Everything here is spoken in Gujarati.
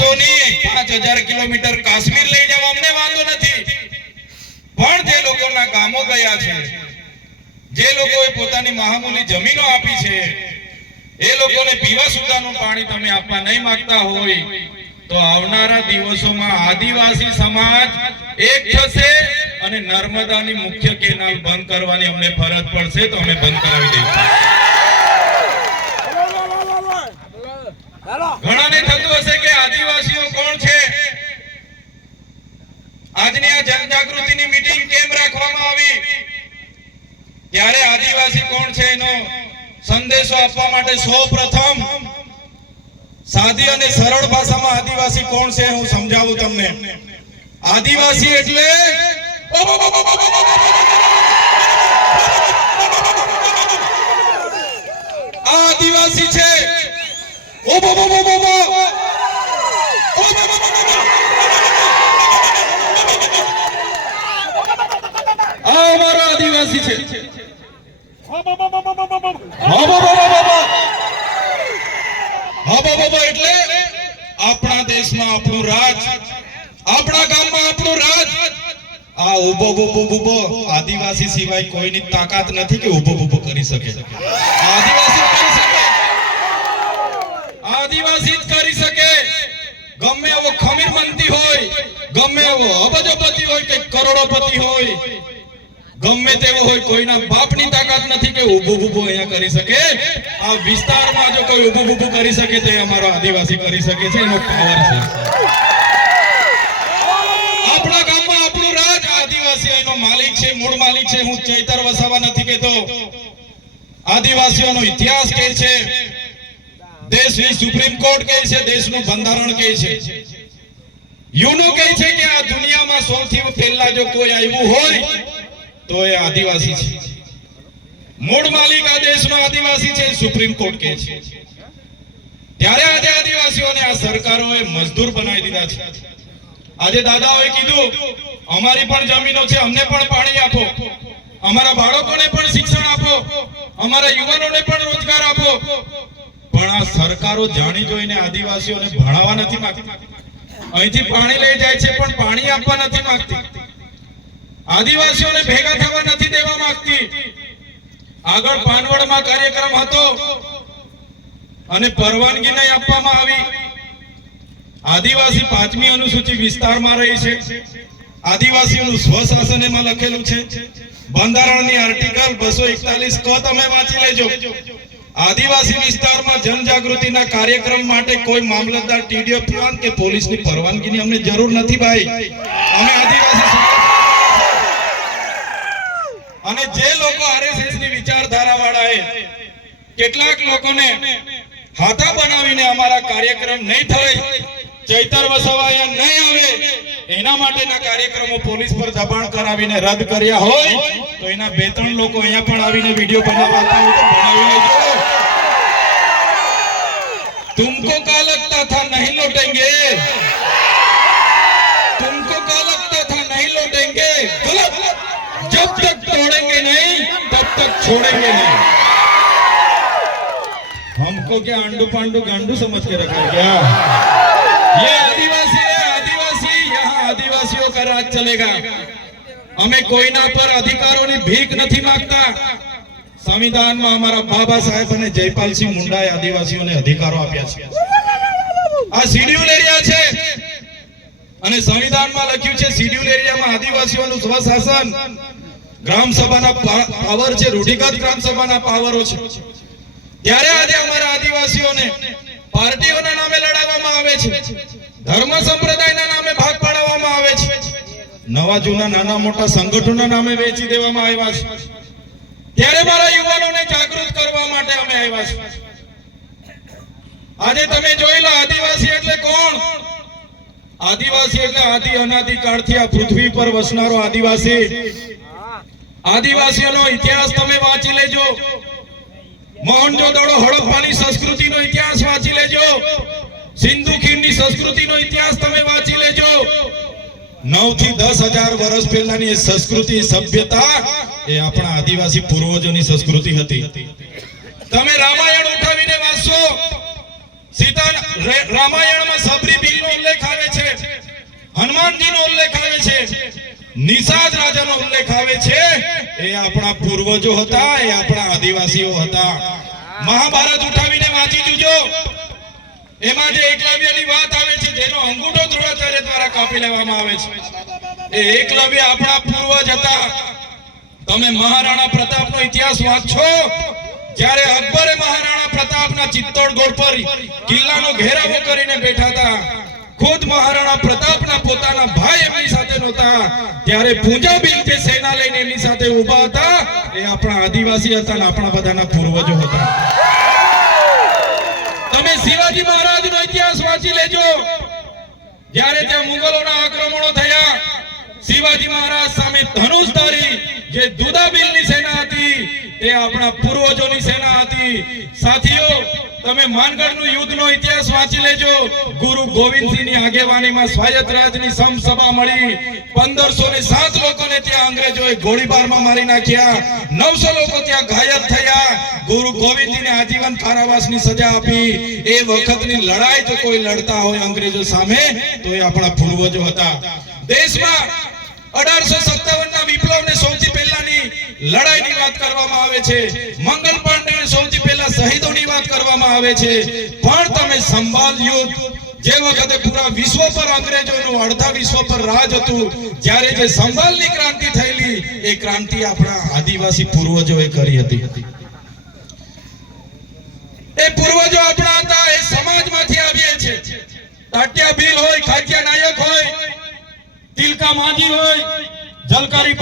500 ની 5000 કિલોમીટર કાશ્મીર લઈ જાવ અમને વાંધો નથી, પણ જે લોકોના ગામો ગયા છે, જે લોકોએ પોતાની મહામૂલી જમીનો આપી છે, એ લોકોને પીવા સુધાનું પાણી તમે આપવા નહીં માંગતા હોય તો આવનારા દિવસોમાં આદિવાસી સમાજ એક થશે અને નર્મદાની મુખ્ય કેનાલ બંધ કરવાની અમને ફરજ પડશે તો અમે બંધ કરાવી દઈશું. ઘણાને થતું હશે કે આદિવાસીઓ કોણ છે, આજની આ જનજાગૃતિની મીટિંગ કેમ રાખવામાં આવી, ત્યારે આદિવાસી કોણ છે એનો સંદેશો આપવા માટે સૌપ્રથમ સાદી અને સરળ ભાષામાં આદિવાસી કોણ છે હું સમજાવું તમને. આદિવાસી એટલે આદિવાસી છે અમારો આદિવાસી છે. એટલે આપણા દેશમાં આપણું રાજ, આપણા ગામમાં આપણું રાજ. આ ઉભો આદિવાસી સિવાય કોઈની તાકાત નથી કે ઉભો કરી શકે. આદિવાસી કરી શકે, આદિવાસી જ કરી શકે. ગમે એવો ખમીરમંતી હોય, ગમે એવો અબજોપતિ હોય કે કરોડોપતિ હોય, ગમે તેવો હોય, કોઈના બાપની તાકાત નથી કે ઉભો અહીંયા કરી શકે. આ વિસ્તારમાં જો કોઈ ઉભો કરી શકે તો અમારો આદિવાસી કરી શકે છે, એનો પાવર છે. આપણા ગામમાં આપણું રાજ, આદિવાસી એનો માલિક છે, મૂળ માલિક છે. હું ચૈતર વસાવા નથી કહેતો, આદિવાસીઓનો ઇતિહાસ કહે છે, દેશની સુપ્રીમ કોર્ટ કહે છે, દેશનું બંધારણ કહે છે, યુનો કહે છે કે આ દુનિયામાં સૌથી પહેલા જો કોઈ આવ્યું હોય તો એ આદિવાસી છે. મૂળ માલિક આ દેશનો આદિવાસી છે, સુપ્રીમ કોર્ટ કહે છે. ત્યારે આજે આદિવાસીઓને આ સરકારોએ મજદૂર બનાવી દીધા છે. આજે દાદાઓએ કીધું અમારી પણ જમીનો છે, અમને પણ પાણી આપો, અમારા બાળકોને પણ શિક્ષણ આપો, અમારા યુવાનોને પણ રોજગાર આપો. પણ આ સરકારો જાણી જોઈને આદિવાસીઓને ભણાવવા નથી માંગતી. અહીંથી પાણી લઈ જાય છે પણ પાણી આપવા નથી માંગતી. આદિવાસીઓને ભેગા થવા નથી દેવા માંગતી. આગળ પાનવડમાં કાર્યક્રમ હતો અને પરવાનગી નહીં આપવામાં આવી. આદિવાસી 5મી અનુસૂચિ વિસ્તારમાં રહી છે. આદિવાસીઓનું સ્વશાસન એમાં લખેલું છે. બંધારણની આર્ટિકલ 241 ક તમે વાંચી લેજો. આદિવાસી વિસ્તારમાં જનજાગૃતિના કાર્યક્રમ માટે કોઈ મામલતદાર, ટીડીઓ પ્લાન કે પોલીસની પરવાનગીની અમને જરૂર નથી ભાઈ. અમે આદિવાસી અને જે લોકો આરએસએસ ની વિચારધારા વાળાએ કેટલાક લોકોને હાથા બનાવીને અમારા કાર્યક્રમ નહીં થાય, ચૈતર વસાવા નહીં આવે, એના માટેના કાર્યક્રમો પોલીસ પર દબાણ કરાવીને રદ કર્યા હોય તો એના 2-3 લોકો અહીંયા પણ આવીને વિડિયો બનાવવા આવતા હોય તો બનાવી લેજો. तुमको क्या लगता था नहीं लौटेंगे, तुमको क्या लगता था नहीं लौटेंगे, गलत. जब तक तोड़ेंगे नहीं तब तक छोड़ेंगे नहीं. हमको क्या अंडू पांडू गांडू समझ के रखा क्या? ये आदिवासी है, आदिवासी, यहाँ आदिवासियों का राज चलेगा. અમે કોઈના પર અધિકારોની ભીખ નથી માંગતા. સંવિધાનમાં અમારા બાબા સાહેબ અને જયપાલસિંહ મુંડાએ આદિવાસીઓને અધિકારો આપ્યા છે. આ શેડ્યુલ એરિયા છે અને સંવિધાનમાં લખ્યું છે શેડ્યુલ એરિયામાં આદિવાસીઓનું સ્વશાસન, ગ્રામ સભાના પાવર છે, રૂઢિગત ગ્રામ સભાના પાવરો છે. ત્યારે આજે અમારા આદિવાસીઓને પાર્ટીઓના નામે લડાવવામાં આવે છે, ધર્મ સંપ્રદાયના નામે ભાગ પાડવામાં આવે છે, નવા જૂના નાના મોટા સંગઠનોના નામે વેચી દેવામાં આવ્યા છે. ત્યારે મારા યુવાનોને જાગૃત કરવા માટે અમે આવ્યા છીએ. આજે તમે જોઈ લો, આદિવાસી એટલે કોણ? આદિવાસી એટલે આદિ અનાદિ કાળથી આ પૃથ્વી પર વસનારો આદિવાસી. આદિવાસીઓનો ઇતિહાસ તમે વાંચી લેજો. મોહનજોદડો હડપ્પાની સંસ્કૃતિનો ઇતિહાસ વાંચી લેજો. સિંધુ ખીણની સંસ્કૃતિનો ઇતિહાસ તમે વાંચી લેજો. 9 થી 10,000 વર્ષ પહેલાની સંસ્કૃતિ, સભ્યતા એ આપણા આદિવાસી પૂર્વજોની સંસ્કૃતિ હતી. તમે રામાયણ ઉઠાવીને વાંચો, સીતા રામાયણમાં સબરી બિલનો હનુમાનજીનો ઉલ્લેખ આવે છે, નિષાદ રાજાનો ઉલ્લેખ આવે છે, એ આપણા પૂર્વજો હતા, એ આપણા આદિવાસીઓ હતા. મહાભારત ઉઠાવીને વાંચી જોજો, એમાં જે એકલવ્યની વાત આવે છે, જેનો અંગૂઠો દ્રોણાચાર્ય દ્વારા કાપી લેવામાં આવે છે, એ એકલવ્ય આપણા પૂર્વજ હતા. તમે મહારાણા પ્રતાપનો ઇતિહાસ વાંચો, જ્યારે અકબરે મહારાણા પ્રતાપના ચિત્તોડગઢ પર કિલ્લાનો ઘેરાવો કરીને બેઠા હતા, ખુદ મહારાણા પ્રતાપના પોતાના ભાઈ એમની સાથે નહોતા, ત્યારે પૂંજાબીન જે સેના લઈને એમની સાથે ઊભા હતા, એ આપણા આદિવાસી હતા અને આપણા બધાના પૂર્વજો હતા. તમે શિવાજી મહારાજનો ઇતિહાસ વાંચી લેજો, જ્યારે ત્યાં મુગલોના આક્રમણો થયા, શિવાજી મહારાજ સામે ધનુષધારી જે દુદાબીલની સેના હતી, એ આપણા પૂર્વજોની સેના હતી. સાથીઓ, તમે માનગઢનું યુદ્ધનો ઇતિહાસ વાંચી લેજો. ગુરુ ગોવિંદસિંહની આગેવાનીમાં સ્વાયત્ત રાજની સમસભા મળી, 1507 લોકોને ત્યાં અંગ્રેજોએ ગોળીબારમાં મારી નાખ્યા, 900 લોકો ત્યાં ઘાયલ થયા. ગુરુ ગોવિંદજીને આજીવન કારાવાસની સજા આપી. એ વખતની લડાઈ તો કોઈ લડતા હોય અંગ્રેજો સામે, તો એ આપણા પૂર્વજો હતા. દેશમાં 1857ના વિપ્લવને સૌથી પહેલાની લડાઈની વાત કરવામાં આવે છે, મંગલ પાંડેને સૌથી પહેલા શહીદોની વાત કરવામાં આવે છે. પણ તમે સંભાલ યુદ્ધ, જે વખતે પૂરા વિશ્વ પર અંગ્રેજોનું અડધા વિશ્વ પર રાજ હતું, જ્યારે જે સંભાલની ક્રાંતિ થયેલી, એ ક્રાંતિ આપણા આદિવાસી પૂર્વજોએ કરી હતી. એ પૂર્વજો આપણા હતા, એ સમાજમાંથી આવીએ છે. તાટ્યા ભીલ હોય, ખાટિયા નાયક હોય, તિલકા માંજી હોય, જલકારી